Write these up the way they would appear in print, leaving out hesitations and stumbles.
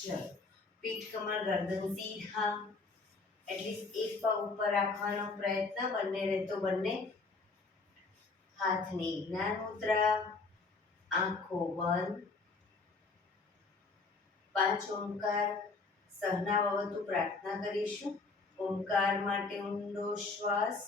ચલો, પીઠ કમર ગરદન સીધા, એટલીસ્ટ એક પગ ઉપર રાખવાનો પ્રયત્ન, બંને રહેતો બંને હાથની જ્ઞાન મુદ્રા, આંખો બંધ. 5 ઓમકાર સહના વવતુ પ્રાર્થના કરીશું. ઓમકાર માટે ઊંડો શ્વાસ.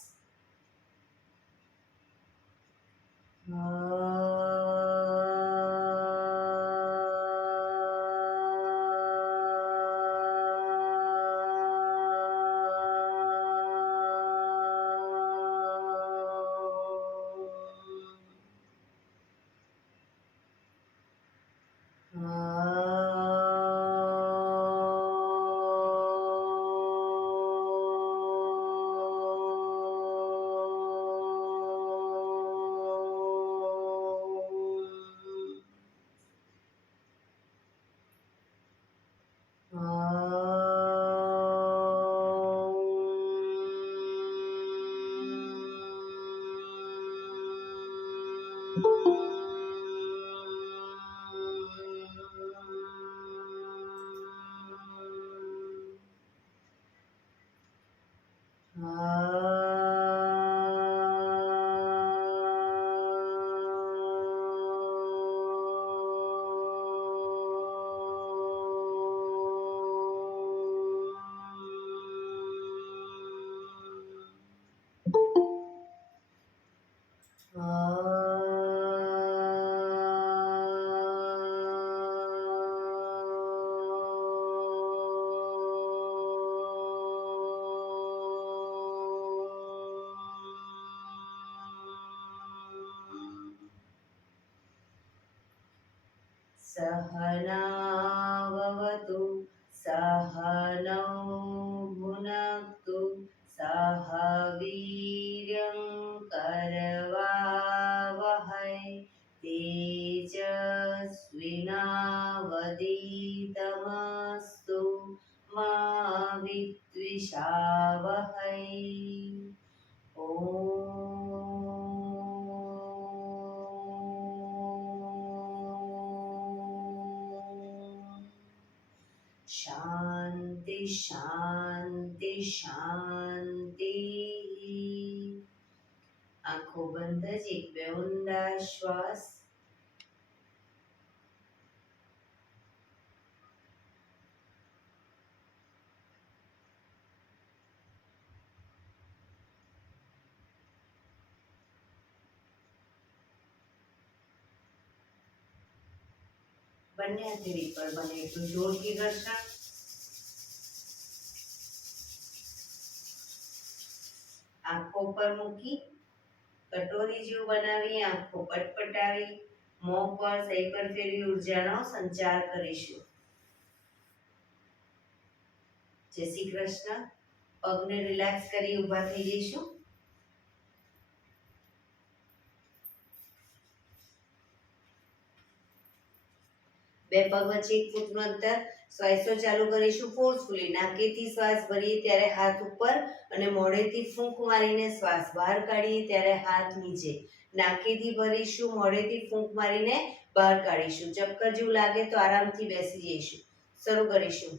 સહનાવવતુ સહનૌ ભુનક્તુ સહ વીર્યં કરવાવહૈ તેજસ્વિનાવધીતમસ્તુ મા વિદ્વિષાવહૈ. શાંતિ શાંતિ શાંતિ. આંખો બંધ જ એક બે ઊંડા શ્વાસ. બંને હથેળી પર બને એટલું જોરથી ઘર્ષણ. આંખો પર મૂકી કટોરી જેવું બનાવી આંખો પટપટાવી મોં પર સહી પર ફેરવી ઉર્જાનો સંચાર કરીશું. જય શ્રી કૃષ્ણ. પગને રિલેક્સ કરી ઊભા થઈ જઈશું. બે પગ વચ્ચે 1 ફૂટનું અંતર. શ્વાસો ચાલુ કરીશું ફોર્સફુલી. નાકેથી શ્વાસ ભરીએ ત્યારે હાથ ઉપર અને મોઢેથી ફૂંક મારીને શ્વાસ બહાર કાઢીએ ત્યારે હાથ નીચે. નાકેથી ભરીશું, મોઢેથી ફૂંક મારીને બહાર કાઢીશું. ચક્કર જેવું લાગે તો આરામથી બેસી જઈશું. શરૂ કરીશું.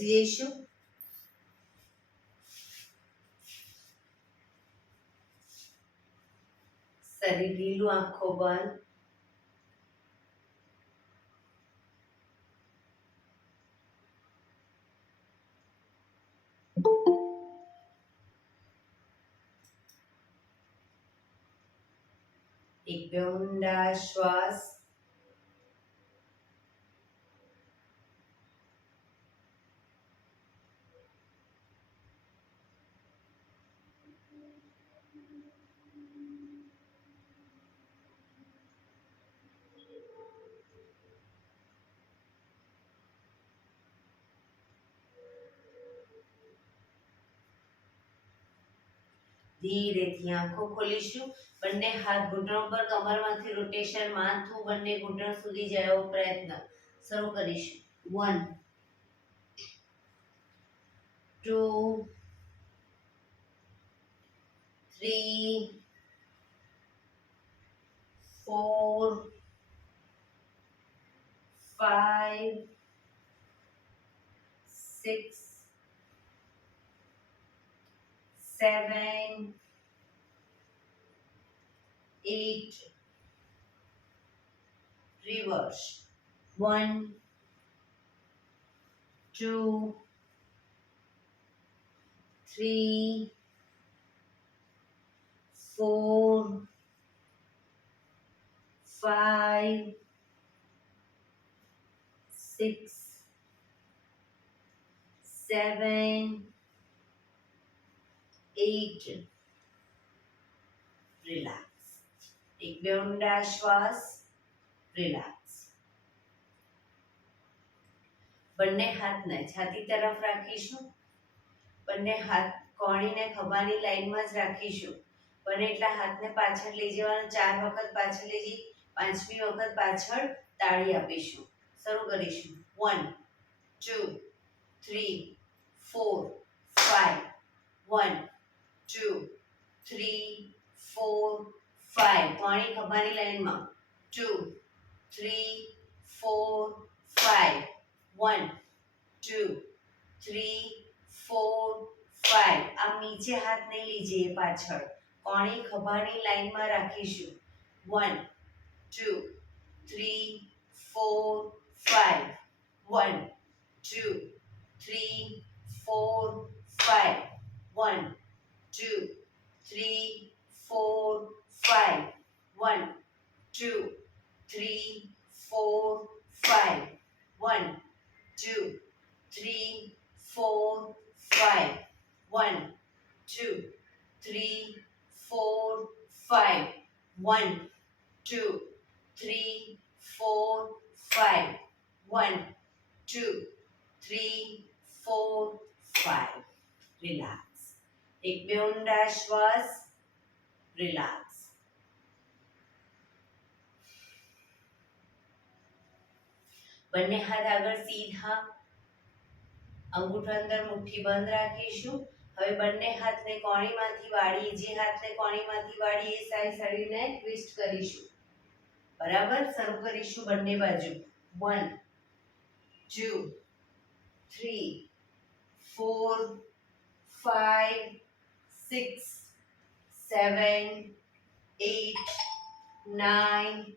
બેસી જઈશું. શરીર ઢીલું, આંખો બંધ. એક બે ઊંડા શ્વાસ. ધીરેથી આંખો ખોલીશું. બંને હાથ ઘૂંટણો પર, કમરમાંથી રોટેશન, માથું બંને ઘૂંટણ સુધી જાય એવો પ્રયત્ન. શરૂ કરીશું. 1 2 3 4 5 6 7 8 reverse. 1 2 3 4 5 6 7 8 રિલેક્સ. એક બે ઊંડા શ્વાસ. રિલેક્સ. બંને હાથને છાતી તરફ રાખીશું. બંને હાથ કોણીને ખભાની લાઈનમાં જ રાખીશું. બને એટલા હાથને પાછળ લઈ જવાના. 4 વખત પાછળ લઈ જઈ 5મી વખત પાછળ તાળી આપીશું. શરૂ કરીશું. 1 2 3 4 5 1 2 3 4 5 કોણી ખભાની લાઈનમાં. 2 3 4 5 1 2 3 4 5. આમ નીચે હાથ નહીં લઈ જઈએ, પાછળ કોણી ખભાની લાઈનમાં રાખીશું. 1 2 3 4 5 1 2 3 4 5 1 2 3 4 5 1 2 3 4 5 1 2 3 4 5 1 2 3 4 5 1 2 3 4 5 1 2 3 4 5. રિલેક્સ. એક બે ઊંડા શ્વાસ. રિલેક્સ. બંને હાથ આગળ સીધા, અંગૂઠો અંદર, મુઠ્ઠી બંધ રાખીશું. હવે બંને હાથને કોણીમાંથી વાળીએ. જે હાથને કોણીમાંથી વાળીએ એ સાઈડ શરીરને ટ્વિસ્ટ કરીશું. બરાબર. શરૂ કરીશું બંને બાજુ. 1 2 3 4 5 6 7 8 9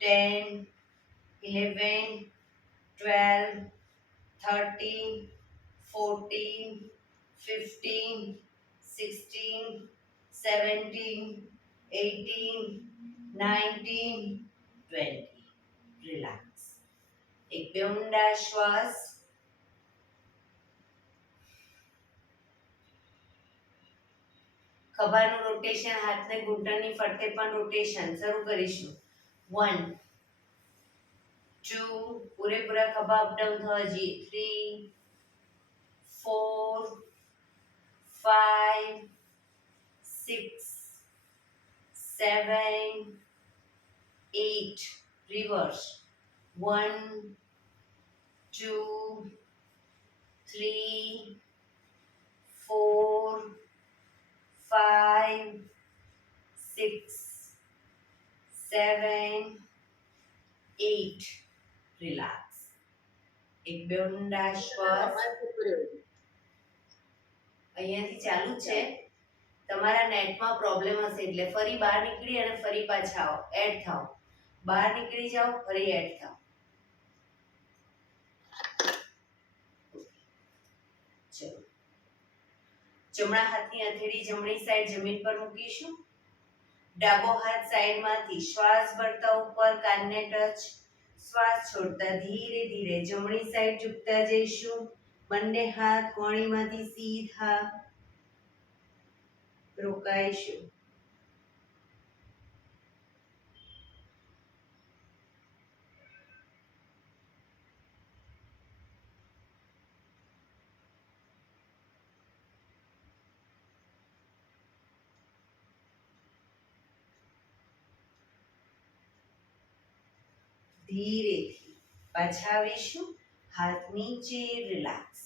10 11 12 13 14 15 16 17 18 19 20. રિલેક્સ. એક બે ઊંડા શ્વાસ. ખભાનું રોટેશન, હાથને ઘૂંટણની ફરતે પણ રોટેશન. શરૂ કરીશું. 1 2 પૂરેપૂરા ખભા અપડાઉન થવા જોઈએ. 3 4 5 6 7 8 reverse. 1 2 3 4 5 6 7 8. Relax. એક બે ઊંડા શ્વાસ. અહીંયાથી ચાલુ જ છે. તમારા નેટમાં પ્રોબ્લેમ હશે એટલે ફરી બહાર નીકળી અને ફરી પાછા આવો, એડ થાઓ. બહાર નીકળી જાઓ, ફરી એડ થાઓ. ચલો. જમણા હાથની હથેળી જમણી સાઈડ જમીન પર મૂકીશું. ડાબો હાથ સાઈડમાંથી શ્વાસ ભરતા ઉપર કાનને ટચ. શ્વાસ છોડતા ધીરે ધીરે જમણી સાઈડ ઝૂકતા જઈશું. બંને હાથ કોણીમાંથી સીધા રોકાઈશું. ધીરેથી પાછા આવીશું. હાથ નીચે, રિલેક્સ.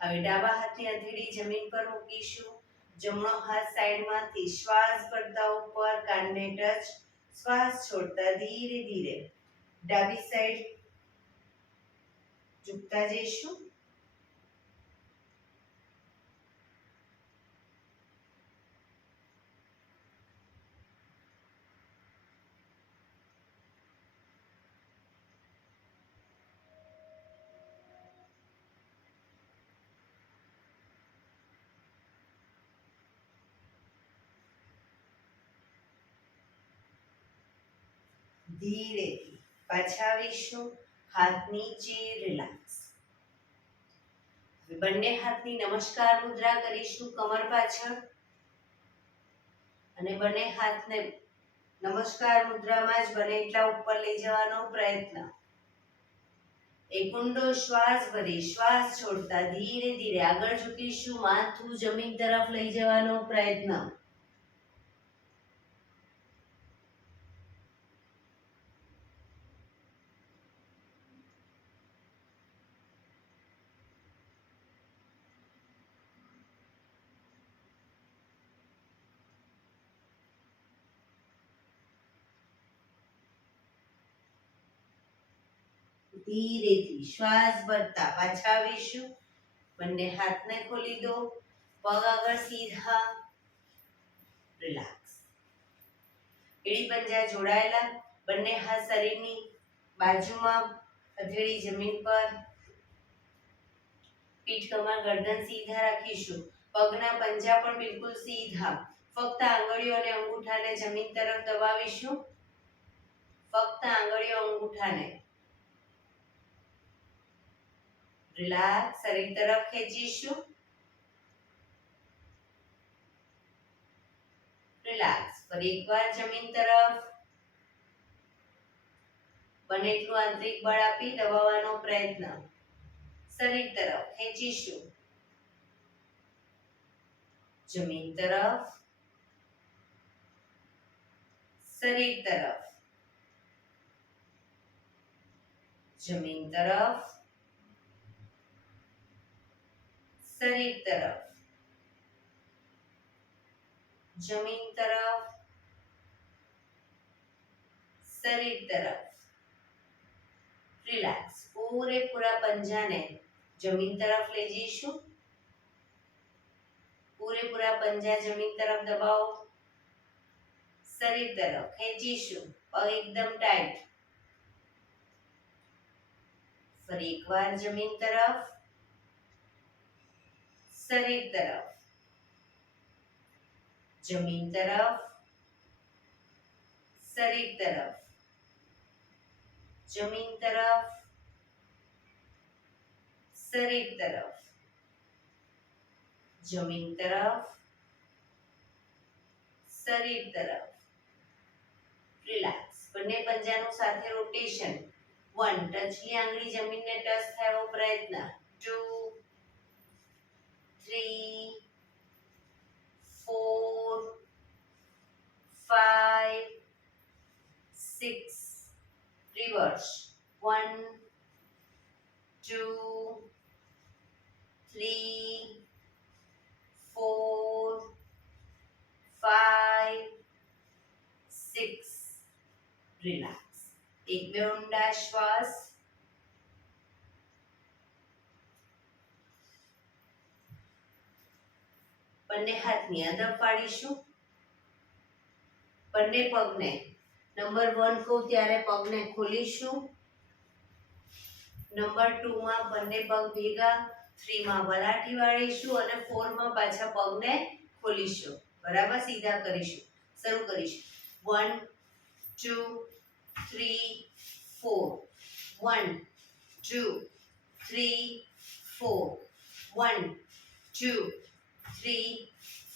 હવે ડાબા હાથની હથેળી જમીન પર મૂકીશું. જમણો હાથ સાઈડમાંથી શ્વાસ ભરતા ઉપર કાનને ટચ. શ્વાસ છોડતા ધીરે ધીરે ડાબી સાઈડ ઝૂકતા જઈશું. ધીરેથી પાછા આવીશું. હાથ નીચે, રિલેક્સ. બંને હાથની નમસ્કાર મુદ્રા કરીશું કમર પાછળ અને બંને હાથને નમસ્કાર મુદ્રામાં જ બને એટલા ઉપર લઈ જવાનો પ્રયત્ન. એક ઊંડો શ્વાસ ભરી શ્વાસ છોડતા ધીરે ધીરે આગળ ઝૂકીશું. માથું જમીન તરફ લઈ જવાનો પ્રયત્ન. ધીરેથી શ્વાસ ભરતા પાછા આવીશું. બંને હાથને ખોલી દો. પગ આગળ સીધા, રિલેક્સ. એડી પંજા જોડાયેલા. બંને હાથ શરીરની બાજુમાં, હથેળી જમીન પર. પીઠ કમર ગરદન સીધા રાખીશું. પગના પંજા પણ બિલકુલ સીધા. ફક્ત આંગળીઓ અને અંગૂઠાને જમીન તરફ દબાવીશું. ફક્ત આંગળીઓ અંગૂઠાને. રિલેક્સ. શરીર તરફ ખેંચીશું. રિલેક્સ. ફરી એકવાર જમીન તરફ. બને એટલું આંતરિક બળ આપી દબાવવાનો પ્રયત્ન. શરીર તરફ ખેંચીશું. જમીન તરફ. શરીર તરફ. જમીન તરફ. શરીર તરફ. જમીન તરફ. શરીર તરફ. રિલેક્સ. પૂરેપૂરા પંજાને જમીન તરફ લઈ જઈશું. પૂરેપૂરા પંજા જમીન તરફ દબાવો. શરીર તરફ ખેંચીશું. પગ એકદમ ટાઈટ. ફરી એકવાર જમીન તરફ. શરીર તરફ. જમીન તરફ. શરીર તરફ. જમીન તરફ. શરીર તરફ. જમીન તરફ. શરીર તરફ. રિલેક્સ. બંને પંજાનું સાથે રોટેશન. 1 ટચની આંગળી જમીનને ટચ થાય એવો પ્રયત્ન. 2 3 4 5 6 રિવર્સ. 1 2 3 4 5 6 રિલેક્સ. એક બે ઊંડા શ્વાસ. બંને હાથની અદબ પાડીશું. બંને પગને નંબર 1 કહું ત્યારે પગને ખોલીશું. નંબર 2 માં બંને પગ ભેગા, 3 માં વલાટી વાળીશું અને 4 માં પાછા પગને ખોલીશું. બરાબર, સીધા કરીશું. શરૂ કરીશું. 1 2 3 4 1 2 3 4 1 2 3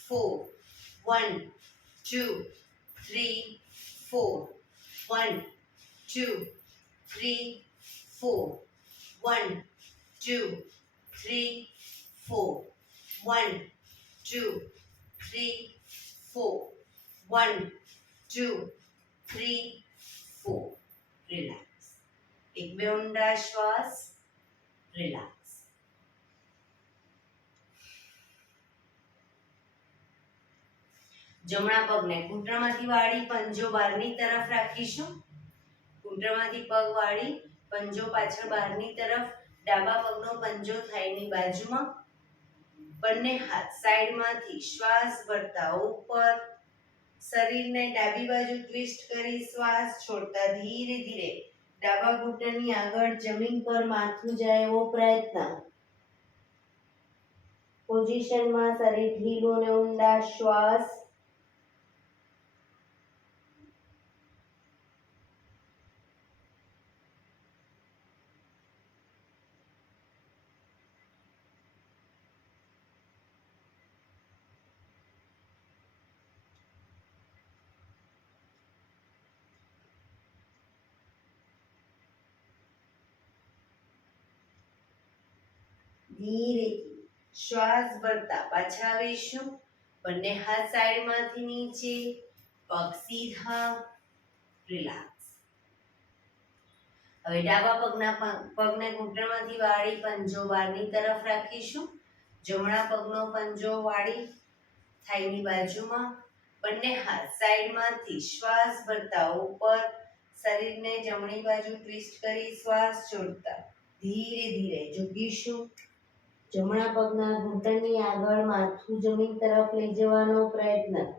4 1 2 3 4 1 2 3 4 1 2 3 4 1 2 3 4 1 2 3 4. રિલેક્સ. એક બે ઊંડા શ્વાસ. રિલેક્સ. જમણા પગને ઘૂંટણમાંથી વાળી પંજો બહારની તરફ રાખીશું. ઘૂંટણમાંથી પગ વાળી પંજો પાછળ બહારની તરફ. ડાબા પગનો પંજો થાઈની બાજુમાં. બંને હાથ સાઈડમાંથી શ્વાસ ભરતા ઉપર. શરીરને ડાબી બાજુ ટ્વિસ્ટ કરી શ્વાસ છોડતા ધીરે ધીરે ડાબા ઘૂંટણની આગળ જમીન પર માથું જાય એવો પ્રયત્ન. પોઝિશનમાં શરીર ઢીલું અને ઊંડા શ્વાસ. ધીરેથી શ્વાસ ભરતા પાછા આવીશું. બંને હાથ સાઈડમાંથી નીચે, પગ સીધા. રિલેક્સ. હવે ડાબા પગને ઘૂંટણમાંથી વાળી પંજો બહારની તરફ રાખીશું. જમણા પગનો પંજો વાળી થાઈની બાજુમાં. બંને હાથ સાઈડમાંથી શ્વાસ ભરતા ઉપર. શરીરને જમણી બાજુ ટ્વિસ્ટ કરી શ્વાસ છોડતા ધીરે ધીરે ઝૂકીશું. જમણા પગના ઘૂંટણની આગળ માથું જમીન તરફ લઈ જવાનો પ્રયત્ન.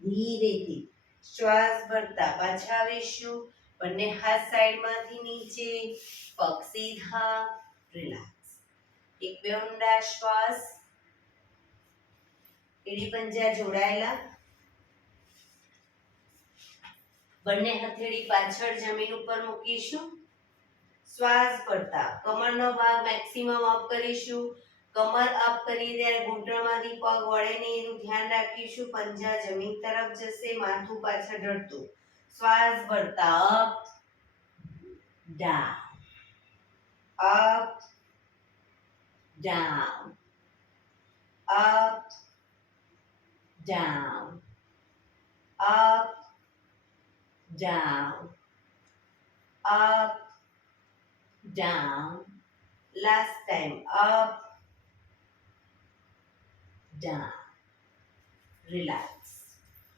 ધીરેથી શ્વાસ ભરતા પાછા આવીશું. બંને હાથ સાઈડમાંથી નીચે, પગ સીધા. રિલેક્સ. એક બે ઊંડા શ્વાસ. એડી પંજા જોડાયેલા. બંને હથેળી પાછળ જમીન ઉપર મૂકીશું. શ્વાસ ભરતા કમરનો ભાગ મેક્સિમમ અપ કરીશું. કમર અપ કરી ત્યારે ઘૂંટણમાંથી પગ વળે નહીં એનું ધ્યાન રાખીશું. પંજા જમીન તરફ જશે, માથું પાછળ ઢળતું. શ્વાસ ભરતા up down, up down, up down, up down, up down. Last time. Up down. Relax.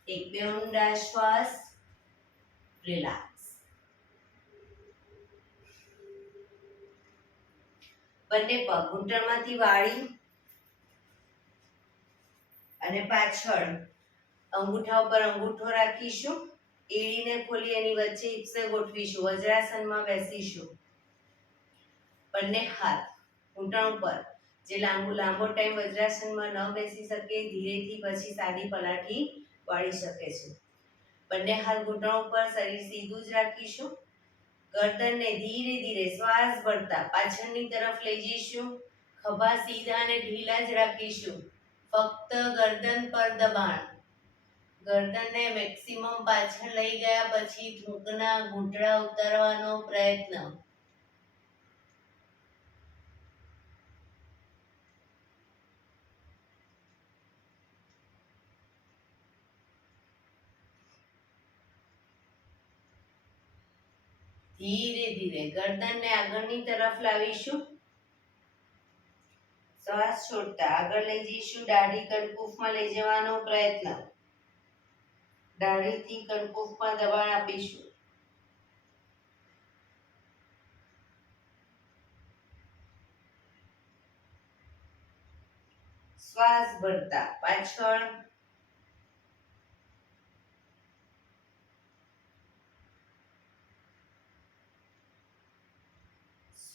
એક બે ઊંડા શ્વાસ. રિલેક્સ. બંને પગ ઘૂંટણમાંથી વાળી અને પાછળ અંગૂઠા ઉપર અંગૂઠો રાખીશું. એડીને ખોલી એની વચ્ચે હિપ્સે ગોઠવીશું. વજ્રાસનમાં બેસીશું. બંને હાથ ઘૂંટણ ઉપર. જે લાંબો ટાઈમ વજ્રાસનમાં ન બેસી શકે ધીરેથી પછી સાદી પલાઠી વાળી શકે છે. બંને હાથ ઘૂંટણ ઉપર, શરીર સીધું જ રાખીશું. ગરદનને ધીરે ધીરે શ્વાસ ભરતા પાછળની તરફ લઈ જઈશું. ખભા સીધા અને ઢીલા જ રાખીશું. ફક્ત ગરદન પર દબાણ. ગરદનને મેક્સિમમ પાછળ લઈ ગયા પછી થૂંકના ઘૂંટડા ઉતારવાનો પ્રયત્ન. ધીરે ધીરે ગરદનને આગળની તરફ લાવીશું. શ્વાસ છોડતા આગળ લઈ જઈશું. દાઢી કણકુફમાં લઈ જવાનો પ્રયત્ન. દાઢીથી કણકુફમાં દબાણ આપીશું. શ્વાસ ભરતા પાછળ.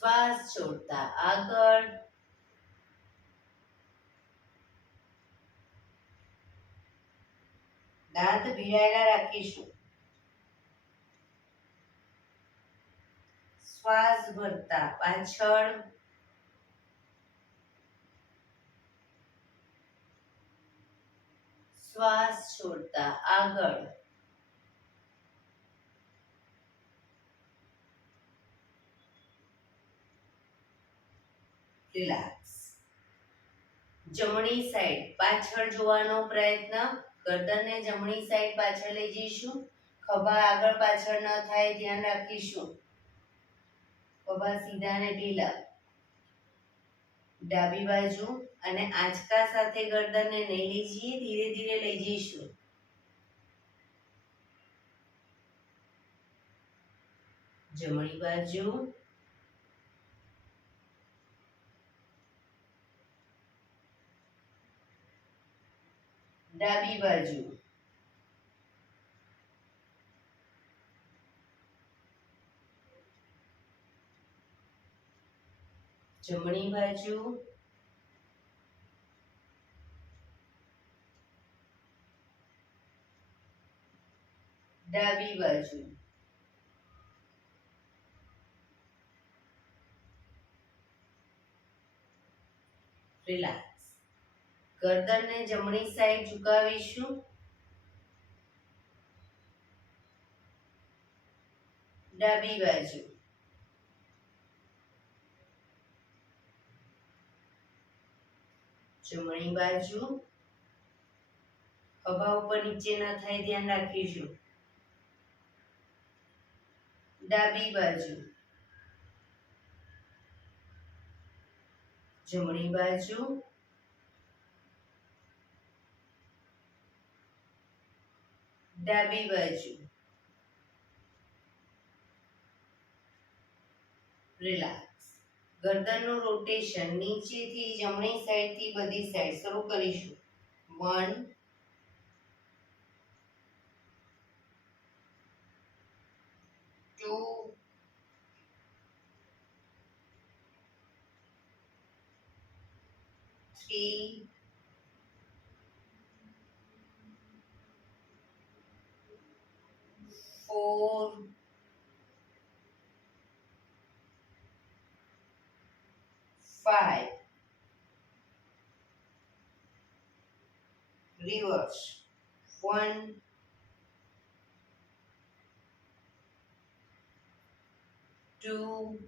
શ્વાસ છોડતા આગળ. દાંત ભીડાયેલા રાખીશું. શ્વાસ ભરતા પાછળ. શ્વાસ છોડતા આગળ. રિલેક્સ. જમણી સાઈડ પાછળ જોવાનો પ્રયત્ન. ગરદનને જમણી સાઈડ પાછળ લઈ જઈશું. ખભા આગળ પાછળ ન થાય ધ્યાન રાખીશું. ખભા સીધા અને ઢીલા. ડાબી બાજુ અને આંચકા સાથે ગરદનને નહીં લઈ જઈએ, ધીરે ધીરે લઈ જઈશું. જમણી બાજુ. ડાબી બાજુ. જમણી બાજુ. ડાબી બાજુ. રિલેક્સ. ગરદનને જમણી સાઈડ ઝુકાવીશું. ડાબી બાજુ. જમણી બાજુ. ખભા ઉપર નીચે ન થાય ધ્યાન રાખીશું. ડાબી બાજુ. જમણી બાજુ. ડાબી બાજુ. રિલેક્સ. ગરદનનું રોટેશન નીચેથી જમણી સાઈડથી બધી સાઈડ શરૂ કરીશું. 1 2 3 4 5 reverse 1 2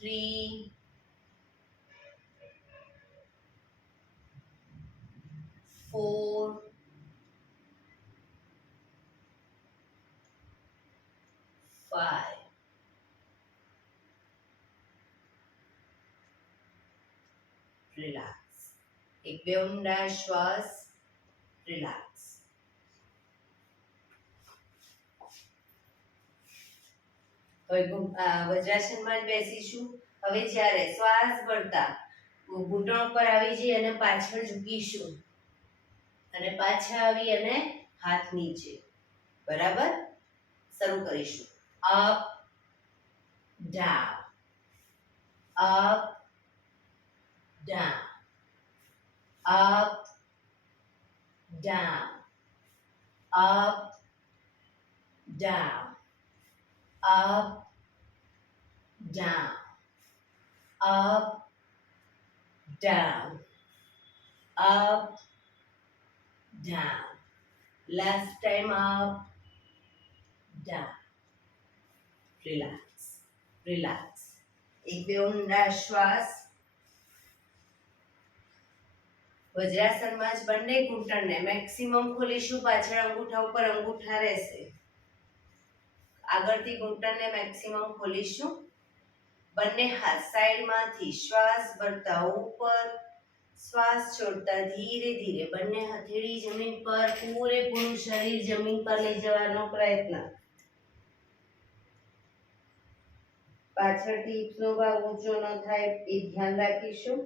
3 4 5 રિલેક્સ. એક બે ઊંડા શ્વાસ. રિલેક્સ. હવે વજ્રાસનમાં જ બેસીશું. હવે જ્યારે શ્વાસ ભરતા ઘૂંટણ પર આવી જઈ અને પાછળ ઝૂકીશું અને પાછા આવી અને હાથ નીચે. બરાબર. શરૂ કરીશું. Up down, up down, up, down, up, down, up, down, up, down, up, down. Last time up, down. Relax, relax. એક બે ઊંડા શ્વાસ. વજ્રાસનમાં જ બંને ઘૂંટણને મેક્સિમમ ખોલીશું, પાછળ અંગૂઠા ઉપર અંગૂઠા રહેશે, આગળથી ઘૂંટણને મેક્સિમમ ખોલીશું, બંને હાથ સાઈડમાંથી શ્વાસ ભરતા ઉપર, શ્વાસ છોડતા ધીરે ધીરે બંને હથેળી જમીન પર, પૂરેપૂરું શરીર જમીન પર લઈ જવાનો પ્રયત્ન, પાછળથી હિપનો ભાગ ઊંચો ન થાય એ ધ્યાન રાખીશું.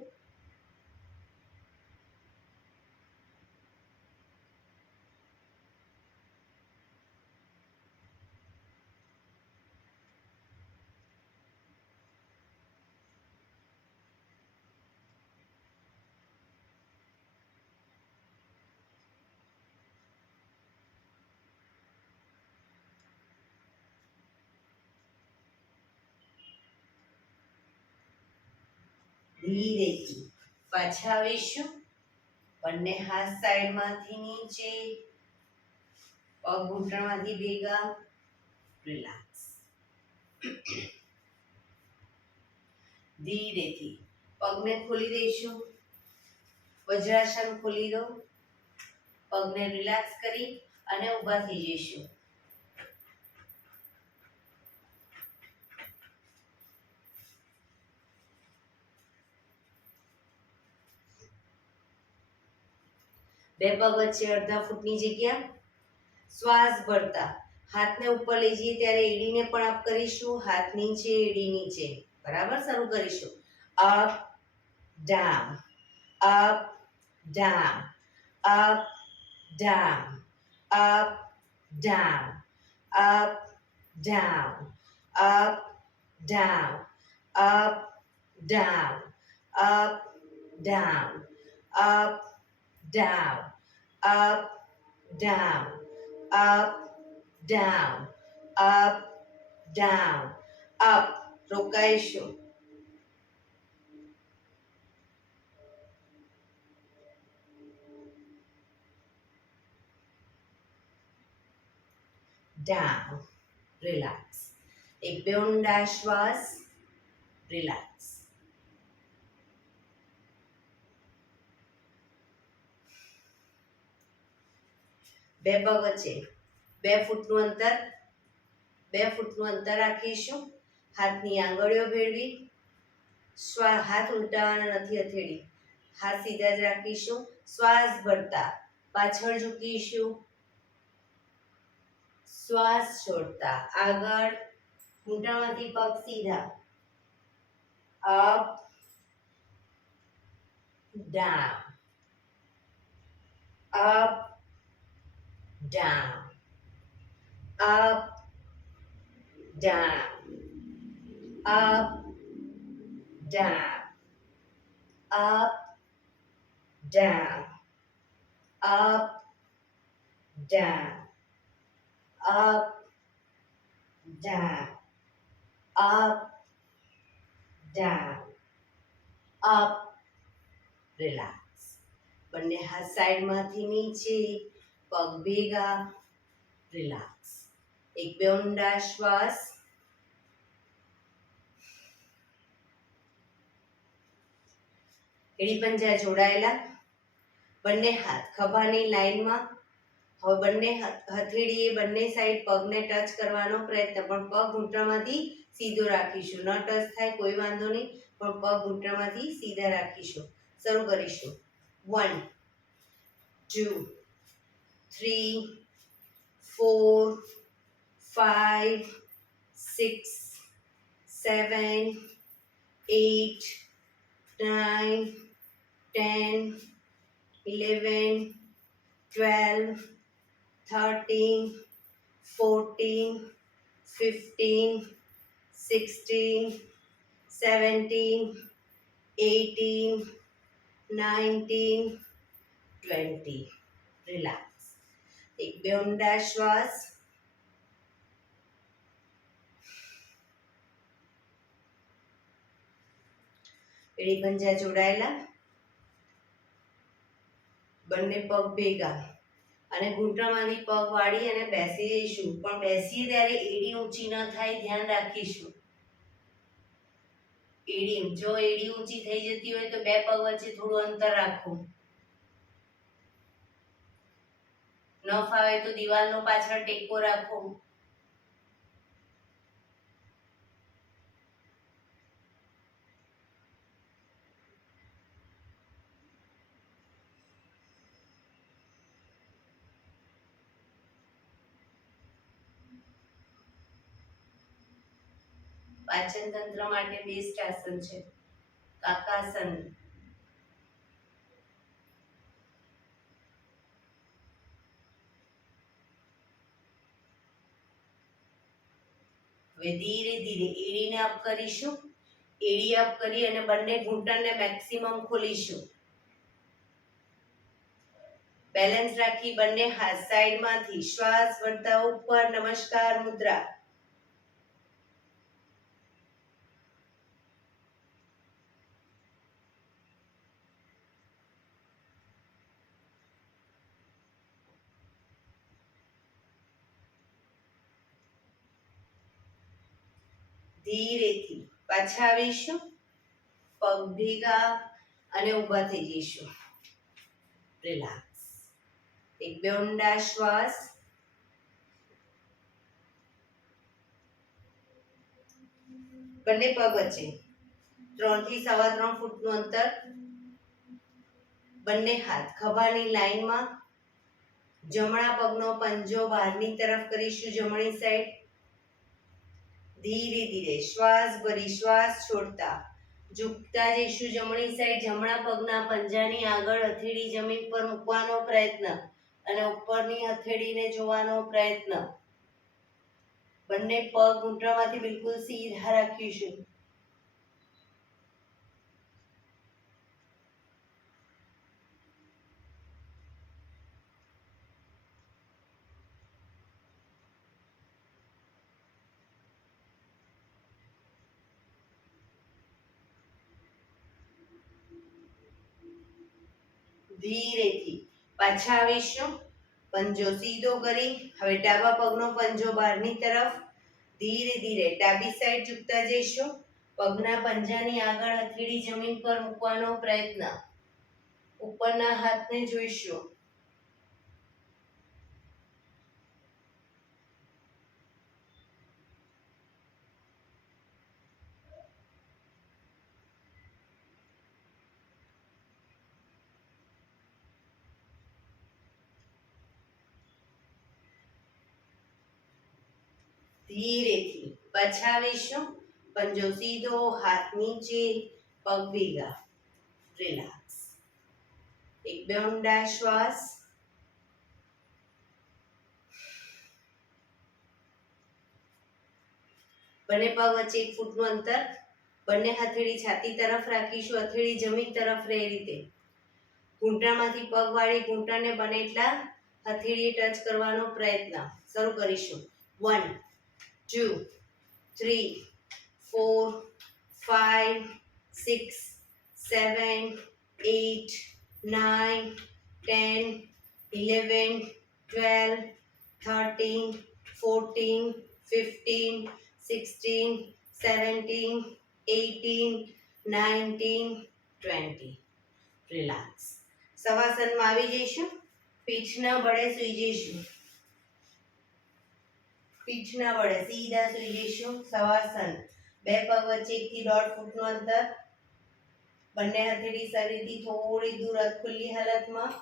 ધીરેથી પાછા આવીશું, બંને હાથ સાઈડમાંથી નીચે, પગ ઘૂંટણમાંથી ભેગા, રિલેક્સ. ધીરેથી પગને ખોલી દઈશું, વજ્રાસન ખોલી દો, પગને રિલેક્સ કરી અને ઊભા થઈ જઈશું. બે પગ વચ્ચે અડધા ફૂટની જગ્યા, શ્વાસ ભરતા હાથને ઉપર લઈ જઈએ ત્યારે એડીને પણ અપ કરીશું, હાથ નીચે એડી નીચે, બરાબર. શરૂ કરીશું. Up down, up down, up down, up down, up down, up down, up down, up down, up down, up, down, up, down, up, down, up. રોકાઈશું. down, relax. એક બે ઊંડા શ્વાસ, relax. બે પગ વચ્ચે 2 ફૂટનું અંતર રાખીશું, હાથની આંગળીઓ ભેળવી, હાથ ઉલટાવાના નથી, હથેળી હાથ સીધા જ રાખીશું, શ્વાસ ભરતા પાછળ ઝૂકીશું, શ્વાસ છોડતા આગળ, ઘૂંટણમાંથી પગ સીધા, up down, up down, up, down, up, down, up, down, up, down, up, down, up, down, up. relax. બંને હાથ સાઈડમાંથી નીચે, પગ ભેગા, રિલેક્સ. એક બે ઊંડા શ્વાસ, એડી પંજા જોડાયેલા, બંને હાથ ખભાની લાઈનમાં. હવે બંને હથેળીએ બંને સાઈડ પગને ટચ કરવાનો પ્રયત્ન, પણ પગ ઘૂંટણમાંથી સીધો રાખીશું, ન ટચ થાય કોઈ વાંધો નહીં, પણ પગ ઘૂંટણમાંથી સીધા રાખીશું. શરૂ કરીશું. 1 2 3 4 5 6 7 8 9 10 11 12 13 14 15 16 17 18 19 20. relax. એક બે ઊંડા શ્વાસ, એડી પંજા જોડાયેલા, બંને પગ ભેગા અને ઘૂંટણમાંથી પગ વાળી અને બેસી જઈશું, પણ બેસીએ ત્યારે એડી ઊંચી ન થાય, ધ્યાન રાખીશું. એડી ઊંચી થઈ જતી હોય તો બે પગ વચ્ચે થોડું અંતર રાખો. ન ફાવે તો દિવાલનો પાછળ ટેકો રાખો. પાચન તંત્ર માટે બેસ્ટ આસન છે કાકાસન. હવે ધીરે ધીરે એડીને અપ કરીશું. એડી અપ કરી અને બંને ઘૂંટણને મેક્સિમમ ખોલીશું. બેલેન્સ રાખી બંને હાથ સાઈડમાંથી શ્વાસ વળતા ઉપર. નમસ્કાર મુદ્રા. ધીરેથી પાછા આવીશું. પગ ભેગા અને ઊભા થઈ જઈશું. રિલેક્સ. એક બે ઊંડા શ્વાસ. બંને પગ વચ્ચે 3 થી 3.25 ફૂટનું અંતર. બંને હાથ ખભાની લાઈનમાં. જમણા પગનો પંજો બહારની તરફ કરીશું જમણી સાઈડ. ધીરે ધીરે શ્વાસ ભરી શ્વાસ છોડતા ઝૂકતા જઈશું જમણી સાઈડ. જમણા પગના પંજાની આગળ હથેળી જમીન પર મૂકવાનો પ્રયત્ન અને ઉપરની હથેળીને જોવાનો પ્રયત્ન. બંને પગ ઘૂંટણમાંથી બિલકુલ સીધા રાખીશું. ધીરેથી પાછા આવીશું. પંજો સીધો કરી હવે ડાબા પગનો પંજો બહારની તરફ. ધીરે ધીરે ડાબી સાઈડ ઝૂકતા જઈશું. પગના પંજાની આગળ હથેળી જમીન પર મૂકવાનો પ્રયત્ન. ઉપરના હાથને જોઈશું. ધીરેથી પાછા આવીશું. પંજો સીધો, હાથ નીચે, પગ ભેગા. રિલેક્સ. એક બે ઊંડા શ્વાસ. બંને પગ વચ્ચે 1 ફૂટનું અંતર. બંને હથેળી છાતી તરફ રાખીશું. હથેળી જમીન તરફ રહે રીતે. ઘૂંટણમાંથી પગ વાળી ઘૂંટણને બને એટલા હથેળીએ ટચ કરવાનો પ્રયત્ન. શરૂ કરીશું. 1 2 3 4 5 6 7 8 9 10 11 12 13 14 15 16 17 18 19 20. રિલેક્સ. શવાસનમાં આવી જઈશું. પીઠના બળે સૂઈ જઈશું. પીઠના બળે સીધા સૂઈ જઈશું. શવાસન. બે પગ વચ્ચે 1 થી 1.5 ફૂટનું અંતર. બંને હથેળી શરીરથી થોડી દૂર ખુલ્લી હાલતમાં.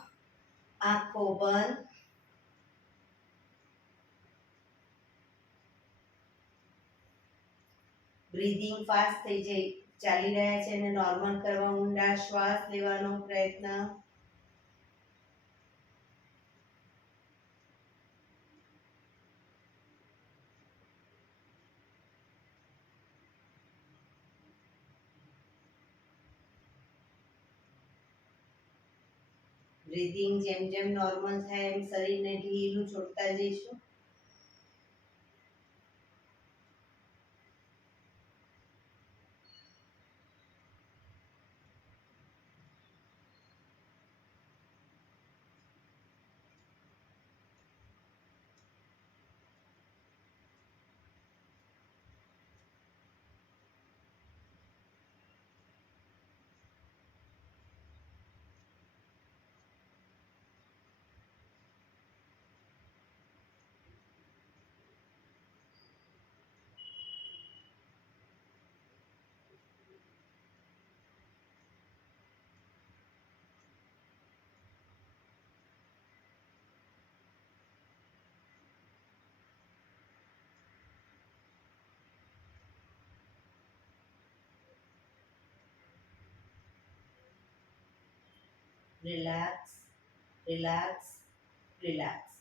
આંખો બંધ. બ્રીધિંગ ફાસ્ટ થઈ જાય ચાલી રહ્યા છે અને નોર્મલ કરવા ઊંડા શ્વાસ લેવાનો પ્રયત્ન. બ્રીધિંગ જેમ જેમ નોર્મલ થાય એમ શરીરને ઢીલું છોડતા જઈશું. Relax, relax, relax.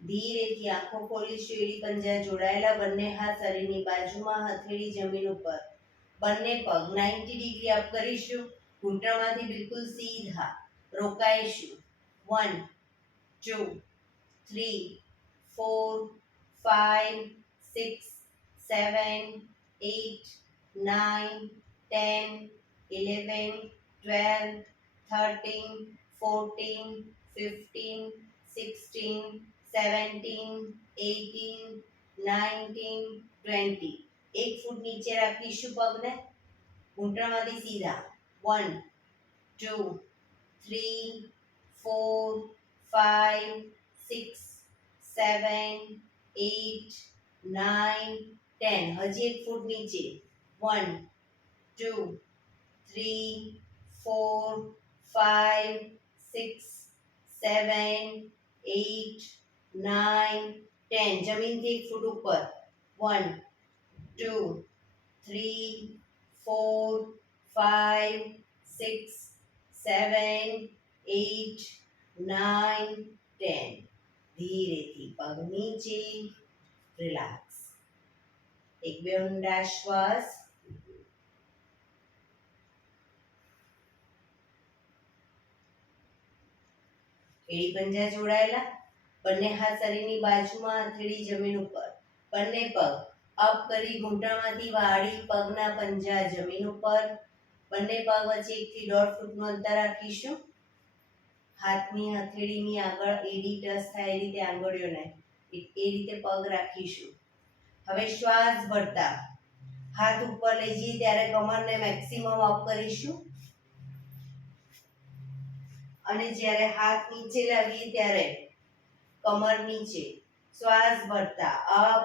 ધીરેથી આંખો ખોલીશું. એડી પંજા જોડાયેલા. બંને હાથ શરીરની બાજુમાં, હથેળી જમીન ઉપર. બંને પગ 90 ડિગ્રી અપ કરીશું. ઘૂંટણમાંથી બિલકુલ સીધા. રોકાઈશું. 1 2 3 4 5 6 7 8 9 10 11 12 13 14 15 16 17 18 19 20. એક ફૂટ નીચે રાખીશું પગને. ઘૂંટણમાંથી સીધા. 1 2 3 4 5 6 7 8 9 10. હજી એક ફૂટ નીચે. 1 2 3 4 5 6 7 8 9 10. જમીનથી એક ફૂટ ઉપર. 1 2 3 4 5 6 7 8 9 10. ધીરેથી પગ નીચે. રિલેક્સ. એક બે ઊંડા શ્વાસ. એડી પંજા જોડાયેલા. બંને હાથ શરીરની બાજુમાં, હથેળી જમીન ઉપર. બંને પગ અપ કરી ઘૂંટણમાંથી વાળી. પગના પંજા જમીન ઉપર. બંને પગ વચ્ચે 1 થી 1.5 ફૂટનું અંતર રાખીશું. હાથની હથેળીની આગળ એડી ટચ થાય એ રીતે આંગળીઓને એ રીતે પગ રાખીશું. હવે શ્વાસ ભરતા હાથ ઉપર લઈ જઈએ ત્યારે કમરને મેક્સિમમ અપ કરીશું. અને જ્યારે હાથ નીચે લાવીએ ત્યારે કમર નીચે. શ્વાસ ભરતા up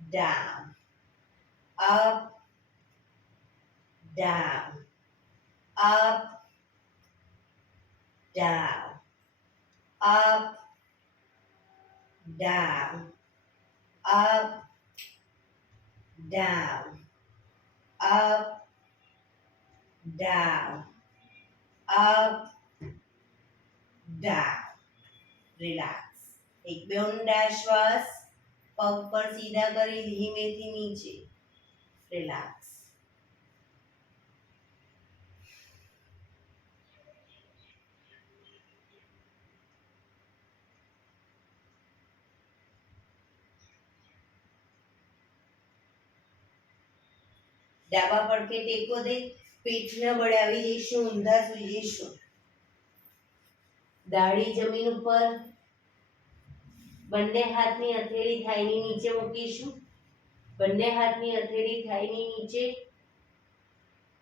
down, up down, up down, up down, up down, up down, up down. Relax. એક બે ઊંડા શ્વાસ. પગ પર સીધા કરી ધીમેથી નીચે. રિલેક્સ. ડાબા પડખે ટેકો દે. પીઠના બળે આવી જઈશું. ઊંધા સૂઈ જઈશું. દાઢી જમીન ઉપર. બંને હાથની હથેળી થાઈની નીચે મૂકીશું. બંને હાથની હથેળી થાઈની નીચે.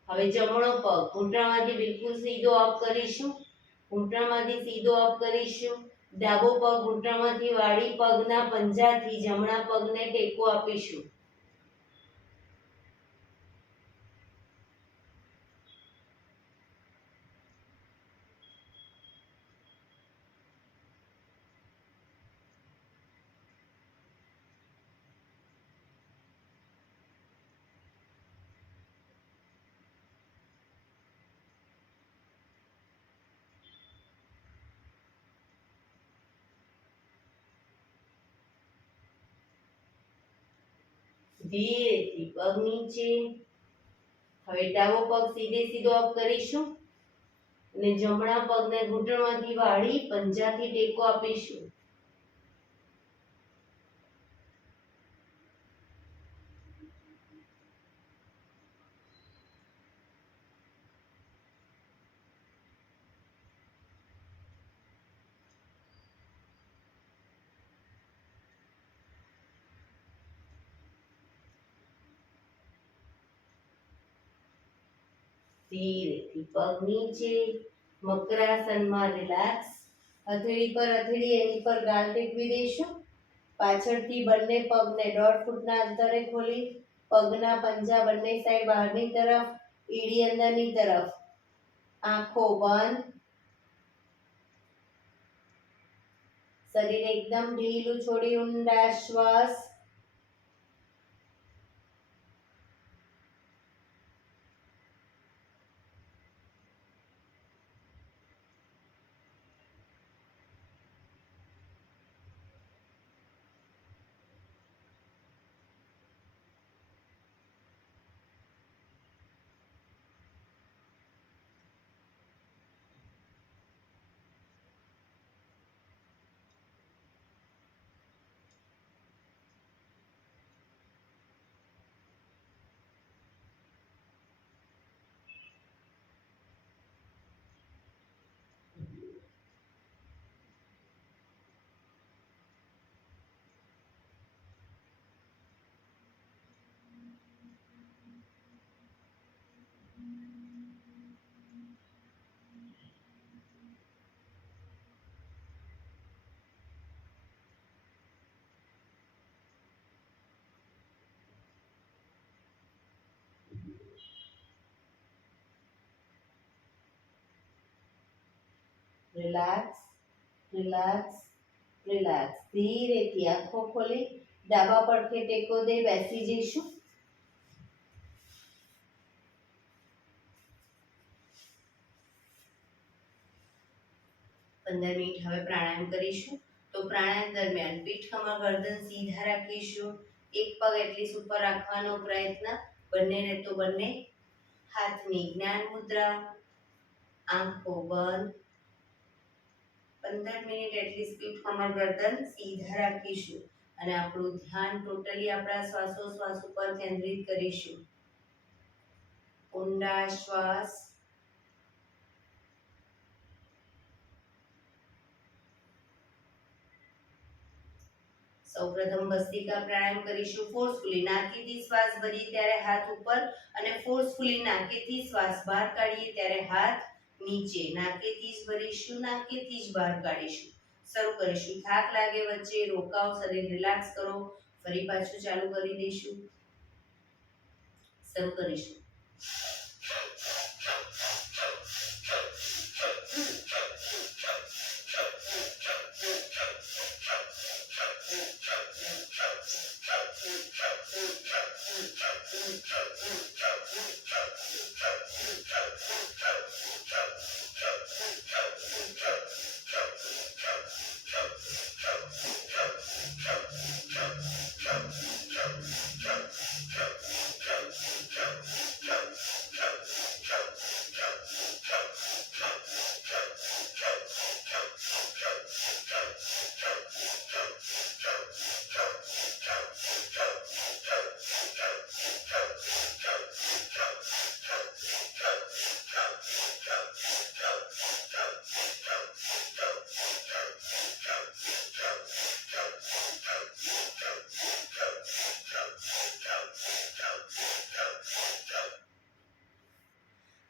હવે જમણો પગ ઘૂંટણમાંથી બિલકુલ સીધો અપ કરીશું. ઘૂંટણમાંથી સીધો અપ કરીશું. ડાબો પગ ઘૂંટણમાંથી વાળી. પગના પંજાથી જમણા પગને ટેકો આપીશું. ધીરેથી પગ નીચે. હવે ડાબો પગ સીધે સીધો અપ કરીશું અને જમણા પગને ઘૂંટણમાંથી વાળી પંજાથી ટેકો આપીશું. ધીરેથી પગ નીચે. મકરાસનમાં રિલેક્સ. હથેળી પર હથેળી એની પર ગાલ ટેકવી દઈશું. પાછળથી બંને પગને 1.5 ફૂટના અંતરે ખોલી. પગના પંજા બંને સાઈડ બહારની તરફ. એડી અંદરની તરફ. આંખો બંધ. શરીર એકદમ ઢીલું છોડી ઊંડા શ્વાસ. Relax, relax, relax. ધીરેથી આંખો ખોલી ડાબા પડખે ટેકો દઈ બેસી જઈશું. 15 મિનિટ હવે પ્રાણાયામ કરીશું. તો પ્રાણાયામ દરમિયાન પીઠ, કમર, ગરદન સીધા રાખીશું. એક પગ એટલીસ્ટ ઉપર રાખવાનો પ્રયત્ન. બંનેને તો બંને હાથની જ્ઞાન મુદ્રા. આંખો બંધ. 15 મિનિટ એટલીસ્ટ પીઠ, કમર, ગરદન સીધા રાખીશું અને આપણું ધ્યાન ટોટલી આપણા શ્વાસોશ્વાસ ઉપર કેન્દ્રિત કરીશું. ઊંડા શ્વાસ. સૌપ્રથમ ભસ્ત્રિકા પ્રાણાયામ કરીશું. ફોર્સફુલી નાકેથી શ્વાસ ભરીએ ત્યારે હાથ ઉપર અને ફોર્સફુલી નાકેથી શ્વાસ બહાર કાઢીએ ત્યારે હાથ નીચે. નાકેથી જ ભરીશું, નાકેથી જ બહાર કાઢીશું. શરૂ કરીશું. થાક લાગે વચ્ચે રોકાઓ, શરીર રિલેક્સ કરો. ફરી પાછું ચાલુ કરી દઈશું. શરૂ કરીશું.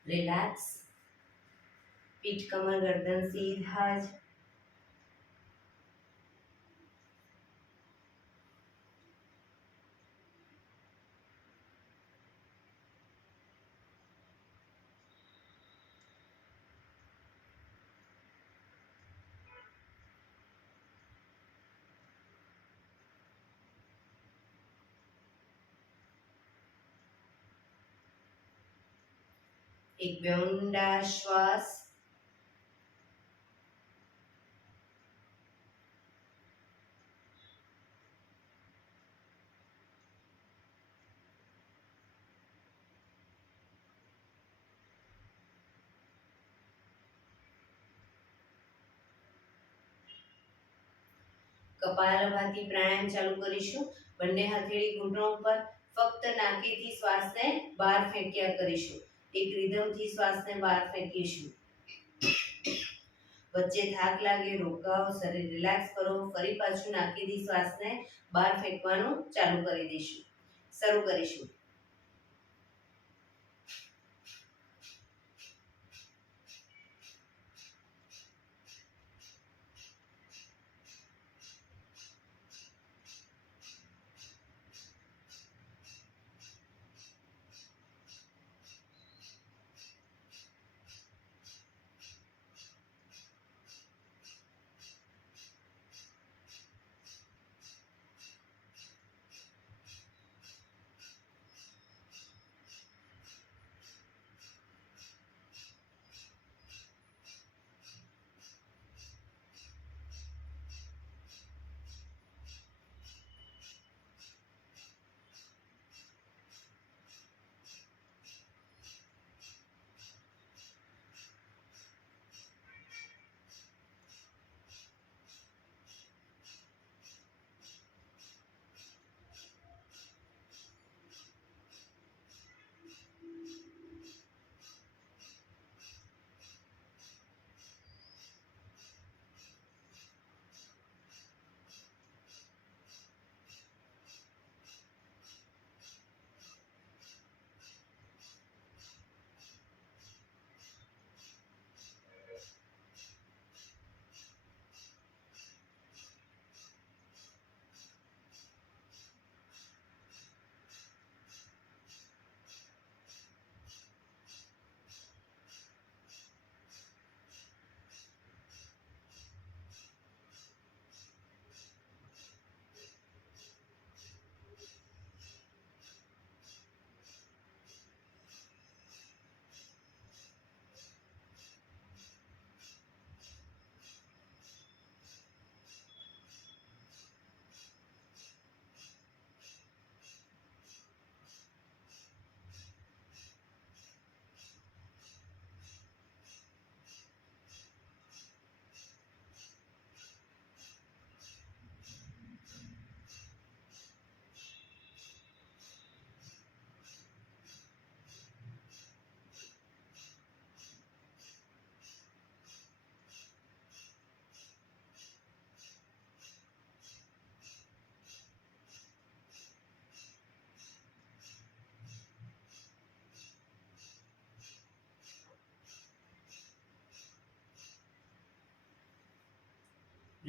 રિલેક્સ. પીઠ, કમર, ગરદન સીધા જ. એક બે ઊંડા શ્વાસ. કપાલભાતિ પ્રાણાયામ ચાલુ કરીશું. બંને હથેળી ઘૂંટણ ઉપર. ફક્ત નાકેથી શ્વાસને બહાર ફેંક્યા કરીશું. એક રિધમથી શ્વાસને બહાર ફેંકીશું. વચ્ચે થાક લાગે રોકાઓ, શરીર રિલેક્સ કરો. ફરી પાછું નાકેથી શ્વાસને બહાર ફેંકવાનું ચાલુ કરી દઈશું. શરૂ કરીશું.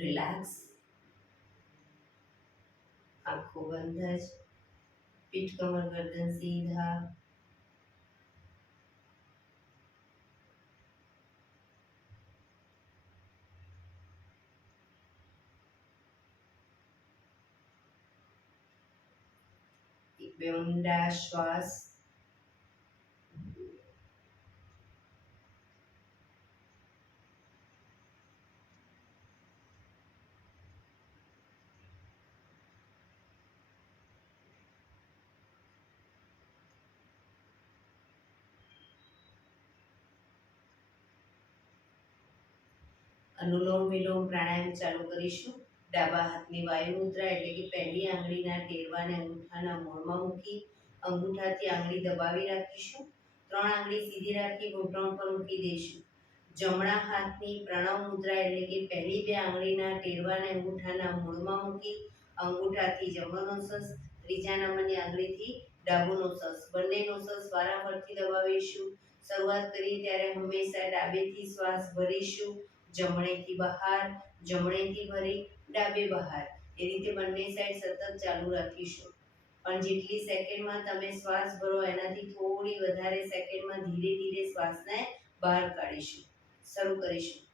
રિલેક્સ. આંખો બંધ જ. પીઠ કમર ગરદન સીધા. એક બે ઊંડા શ્વાસ. અનુલોમ વિલોમ પ્રાણાયામ ચાલુ કરીશું. ડાબા હાથની વાયુ મુદ્રા એટલે કે પહેલી આંગળીના ટેરવાને અંગૂઠાના મૂળમાં મૂકી અંગૂઠાથી આંગળી દબાવી રાખીશું. 3 આંગળી સીધી રાખી ઘૂંટણ પર મૂકી દઈશું. જમણા હાથની પ્રણવ મુદ્રા એટલે કે પહેલી 2 આંગળીના ટેરવાને અંગૂઠાના મૂળમાં મૂકી અંગૂઠાથી જમણો નોસસ, ત્રીજા નંબરની આંગળીથી ડાબુ નોસસ, બંને નોસસ વારાફરતી દબાવીશું. શરૂઆત કરીએ ત્યારે હંમેશા ડાબેથી શ્વાસ ભરીશું, જમણેથી બહાર, જમણેથી ભરી ડાબે બહાર. એ રીતે બંને સાઈડ સતત ચાલુ રાખીશું. પણ જેટલી સેકન્ડમાં તમે શ્વાસ ભરો એનાથી થોડી વધારે સેકન્ડમાં ધીરે ધીરે શ્વાસને બહાર કાઢીશું. શરૂ કરીશું.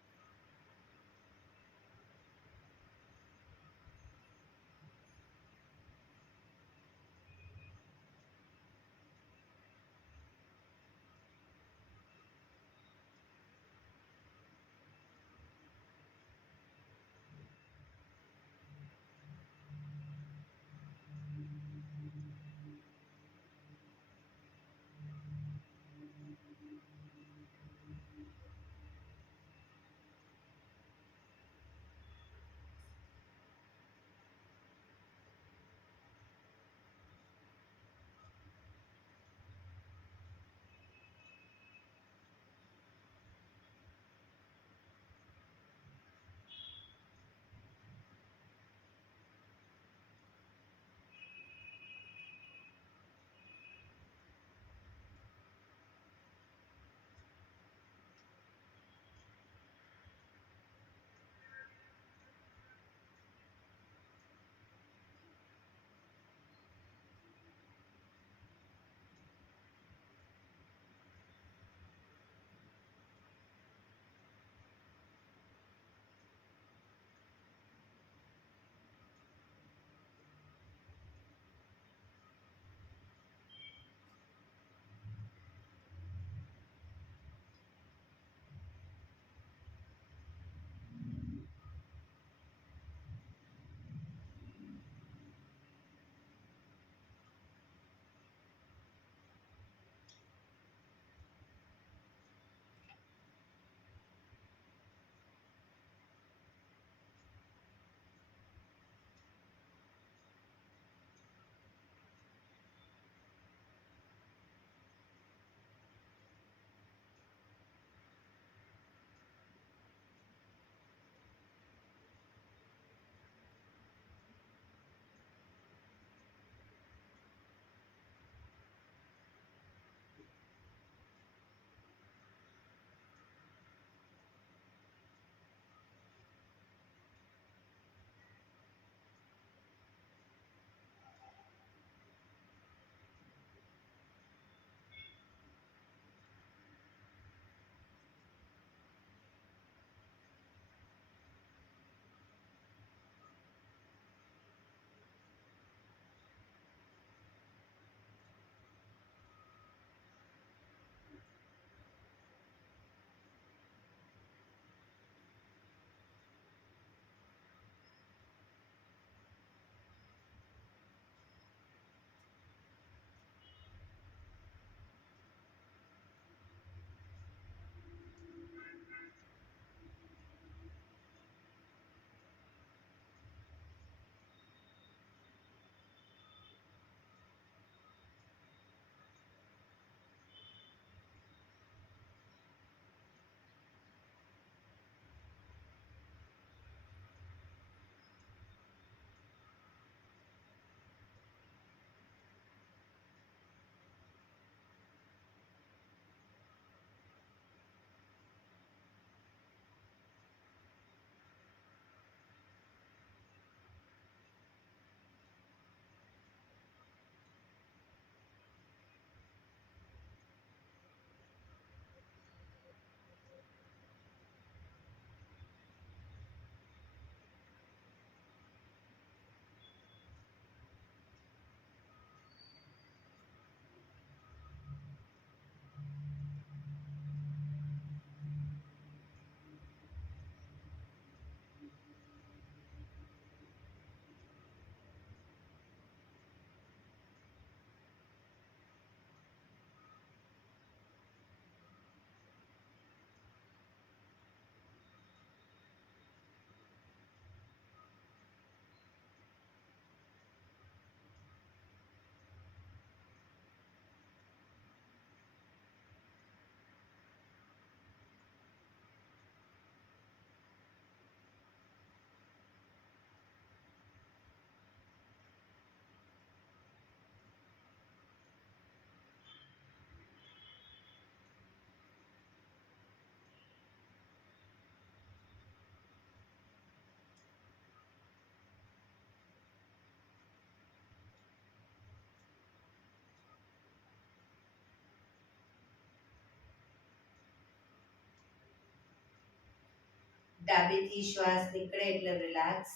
ડાબેથી શ્વાસ નીકળે એટલે રિલેક્સ.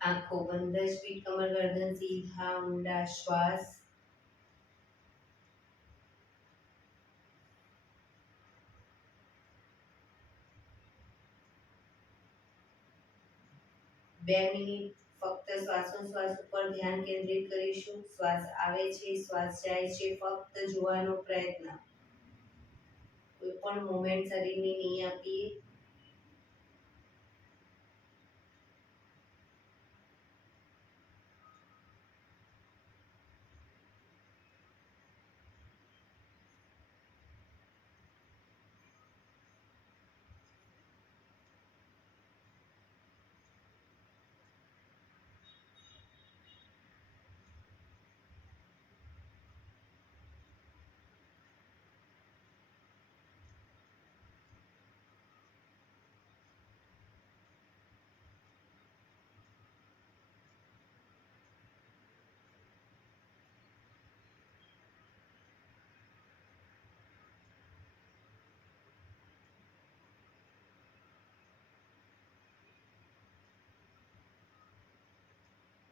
આંખો બંધ જ, પીઠ કમર ગરદન સીધા ઊંડા શ્વાસ. બે મિનિટ ફક્ત શ્વાસોશ્વાસ ઉપર ધ્યાન કેન્દ્રિત કરીશું. શ્વાસ આવે છે, શ્વાસ જાય છે, ફક્ત જોવાનો પ્રયત્ન. કોઈ પણ મોમેન્ટ શરીરની નહીં આપીએ.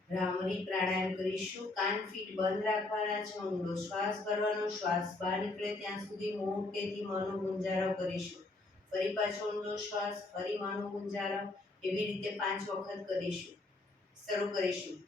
ભ્રામરી પ્રાણાયામ કરીશું. કાન ફીટ બંધ રાખવાના છે. ઊંડો શ્વાસ ભરવાનો. શ્વાસ બહાર નીકળે ત્યાં સુધી મોટેથી મોંનો ગુંજારો કરીશું. ફરી પાછો ઊંડો શ્વાસ, ફરી મોંનો ગુંજારો. એવી રીતે 5 વખત કરીશું. શરૂ કરીશું.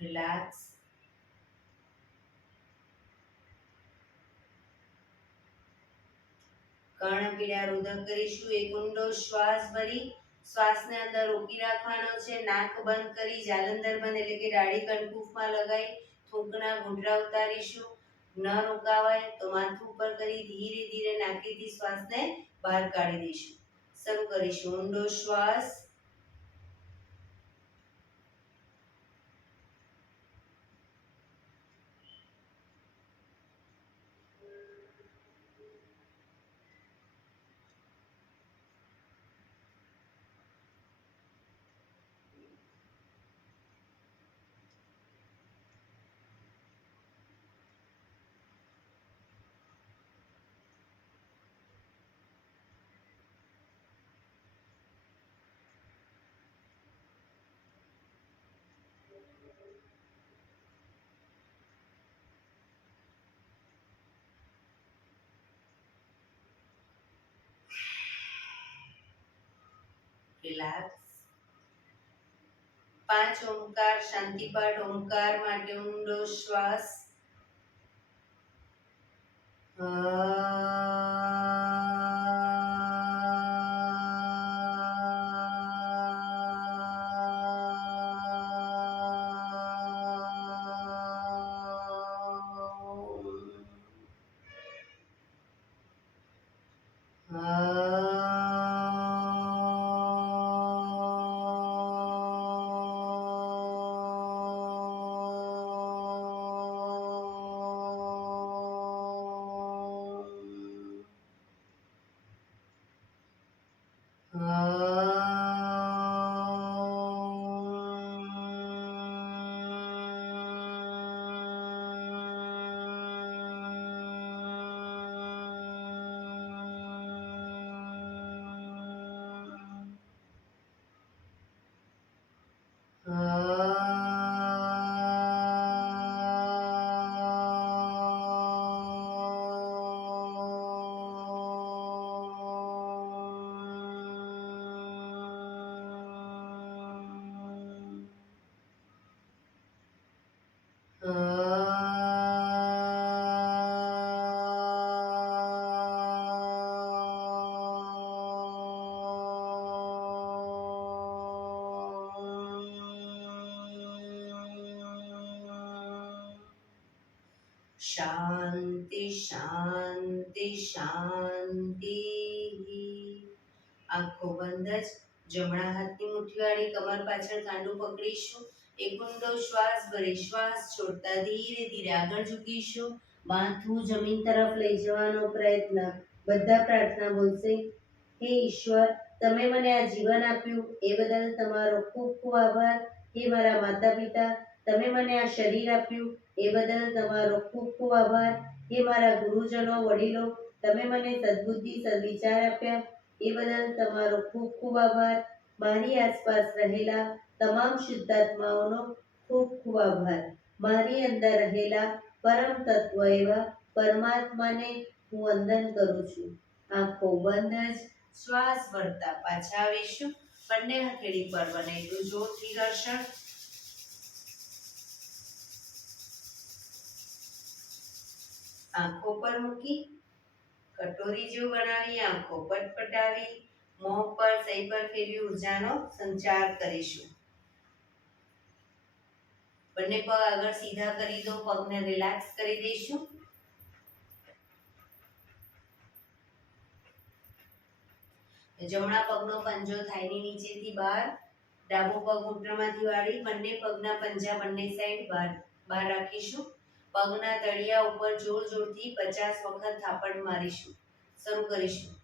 રિલેક્સ. કર્ણપીડા રુદક કરીશું. એક ઊંડો શ્વાસ ભરી શ્વાસને અંદર રોકી રાખવાનો છે. નાક બંધ કરી જાલંધર બંધ એટલે કે દાઢી કણકુફમાં લગાવી થૂંકના ઘૂંટડા ઉતારીશું. ન રોકાવાય તો માથું ઉપર કરી ધીરે ધીરે નાકેથી શ્વાસને બહાર કાઢી દઈશું. શરૂ કરીશું. ઊંડો શ્વાસ. રિલેક્સ. 5 ઓમકાર શાંતિપાઠ. ઓમકાર માટે ઊંડો શ્વાસ. શાંતિ શાંતિ શાંતિ. આંખો બંધ જ જમણા હાથની મુઠ્ઠીવાળી કમર પાછળ કાંડું પકડીશું. એક ઊંડો શ્વાસ ભરી શ્વાસ છોડતા ધીરે ધીરે આગળ ઝૂકીશું. માથું જમીન તરફ લઈ જવાનો પ્રયત્ન. બધા પ્રાર્થના બોલશે. હે ઈશ્વર, તમે મને આ જીવન આપ્યું એ બદલ તમારો ખૂબ ખૂબ આભાર. હે મારા માતા પિતા, તમે મને આ શરીર આપ્યું એ બદલ તમારો ખૂબ ખૂબ આભાર. હે મારા ગુરુજનો વડીલો, તમે મને સદ્બુદ્ધિ સદવિચાર આપ્યા એ બદલ તમારો ખૂબ ખૂબ આભાર. મારી આસપાસ રહેલા તમામ શુદ્ધાત્માઓનો ખૂબ ખૂબ આભાર. મારી અંદર રહેલા પરમ તત્વ એવા પરમાત્માને હું વંદન કરું છું. આંખો બંધ જ શ્વાસ ભરતા પાછા આવીશું. બંને હથેળી પર બને એટલું જોરથી ઘર્ષણ. આંખો પર મૂકી કટોરી જેવું બનાવી આંખો પટપટાવી મોં પર સહી પર ફેરવી ઉર્જાનો સંચાર કરીશું. બંને પગ આગળ સીધા કરી દો. પગને રિલેક્સ કરી દઈશું. જમણા પગનો પંજો થાઈની નીચેથી બહાર, ડાબો પગ ઘૂંટણમાંથી વાળી, બંને પગના પંજા બંને સાઈડ બહાર રાખીશું. પગના તળિયા ઉપર જોર જોરથી 50 વખત થાપડ મારીશું. શરૂ કરીશું.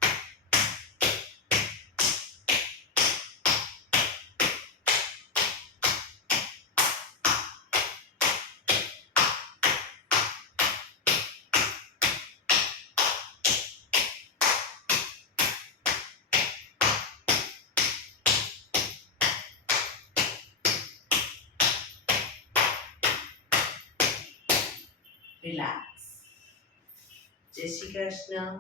રિલેક્સ. જય શ્રી કૃષ્ણ.